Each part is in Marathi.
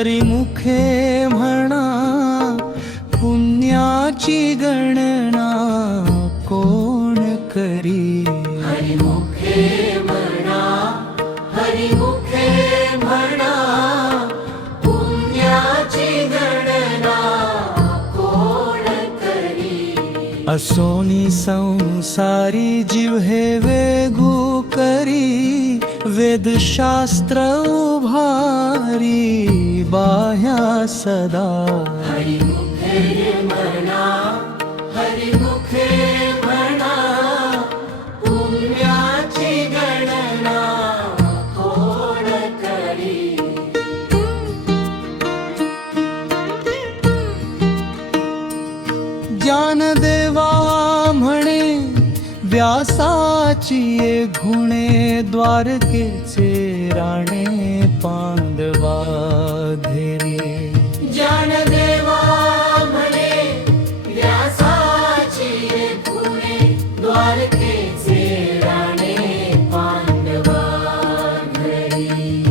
हरिमुखे म्हणा पुण्याची गणना कोण करी. हरिमुखे म्हणा, हरिमुखे म्हणा, पुण्याची गणना कोण करी. असोनी संसारी जिव्हे वेगू करी, वेदशास्त्र उभारी बाह्या सदा. हरिमुखे म्हणा, हरिमुखे म्हणा, पुण्याची गणना कोण करी. ज्ञानदेवा म्हणे व्यासाची ये गुणे, द्वारकेचे राणे पांडवा धेरी. ज्ञानदेवा म्हणे व्यासाची ये गुणे, द्वारकेचे राणे पांडवा घरी.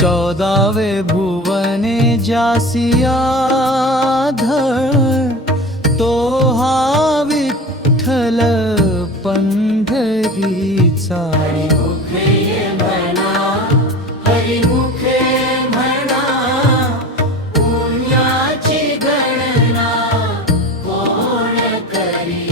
14वे भुवने ज्यासी आधळ, तो हा विठ्ठल पंढरीचा. हरिमुखे म्हणा, हरिमुखे म्हणा, पुण्याची गणना कोण करी.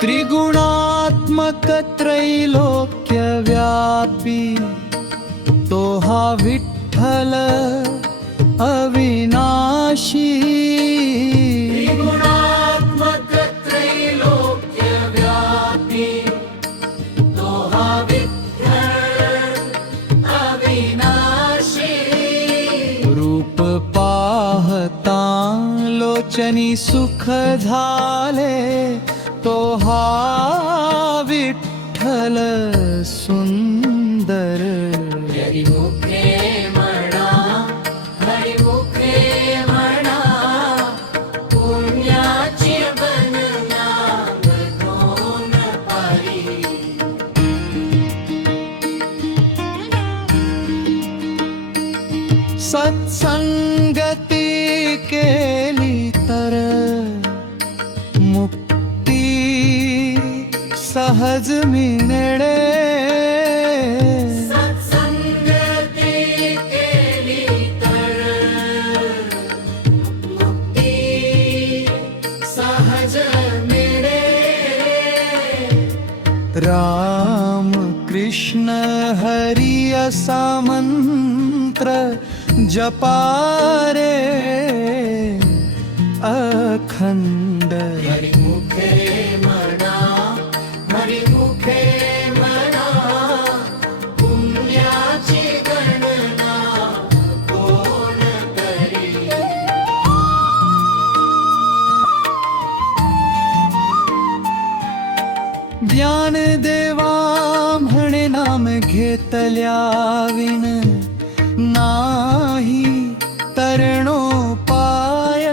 त्रिगुणात्मक त्रैलोक्य व्यापी, तो हा विठ्ठल अविनाशी. त्रिगुणात्मक त्रैलोक्य व्यापी, तो हा विठ्ठल अविनाशी. रूप पाहता लोचनी सुख झाले, तो हा विठ्ठल सुंदर. हरिमुखे म्हणा, हरिमुखे म्हणा, पुण्याची गणना कोण करी. सत्संगती केली तर मुक्ती सहज मिळणे. सत्संगती केली तर मुक्ती सहज मिळे. राम कृष्ण हरी असा मंत्र जपारे अखंड. हरिमुखे म्हणा, हरिमुखे म्हणा, पुण्याची गणना कोण करी. ज्ञानदेवा म्हणे नाम घेतल्या विण नाही तरणोपाय.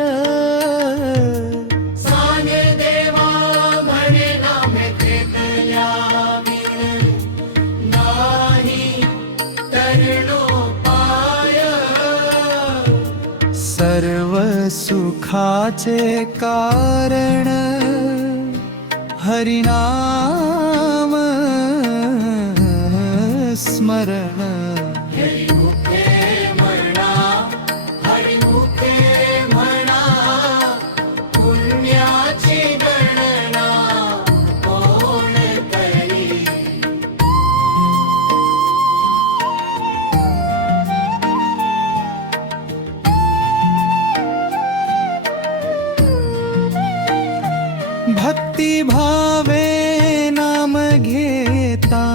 ज्ञानदेवा म्हणे नाम घेतल्या विण नाही तरणोपाय. सर्व सुखाचे कारण हरिनाम स्मरण. हरिमुखे म्हणा, हरिमुखे म्हणा, पुण्याची गणना कोण करी. भक्ती भावे नाम घेता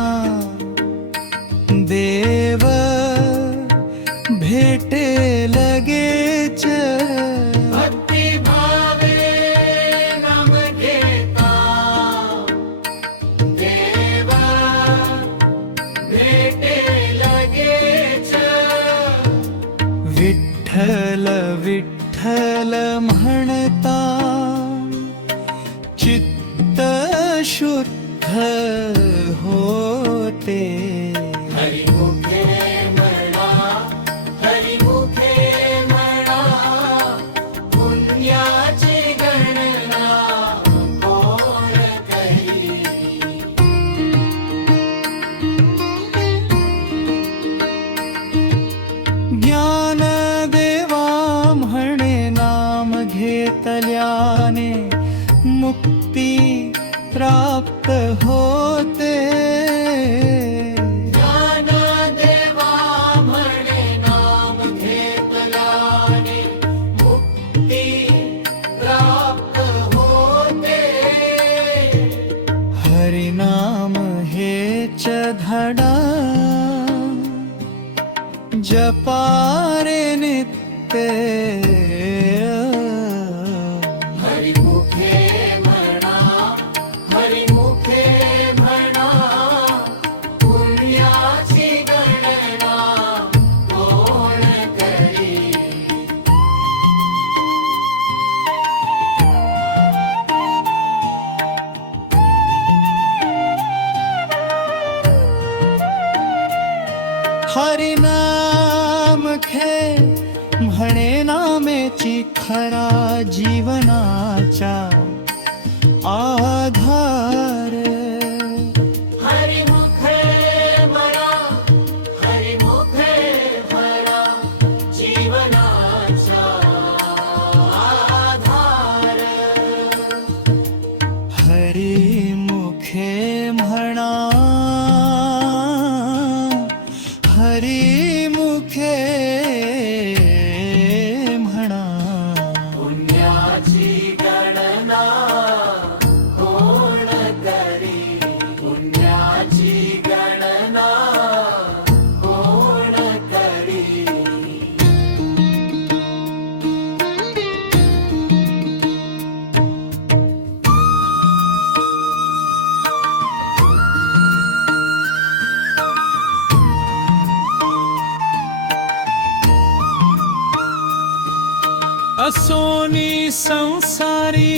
देव शुद्ध होते हरिमुखे म्हणा हरिमुखे म्हणा पुण्याची गणना कोण करी ज्ञान देवा म्हणे नाम घेतल्याने मुक्ती प्राप्त होते ज्ञान देवा म्हणे नाम घेतल्याने मुक्ती प्राप्त होते हरिनाम हेच धडा जपारे नित्य हरिमुखे म्हणा हरिमुखे म्हणा पुण्याची गणना कोण करी हरिनाम खे म्हणे नामेची खरा जीवनाचा आधार हरिमुखे म्हणा हरिमुखे म्हणा जीवनाचा आधार हरिमुखे म्हणा हरिमुखे म्हणा पुण्याची गणना कोण करी पुण्याची गणना कोण करी असोनी संसारी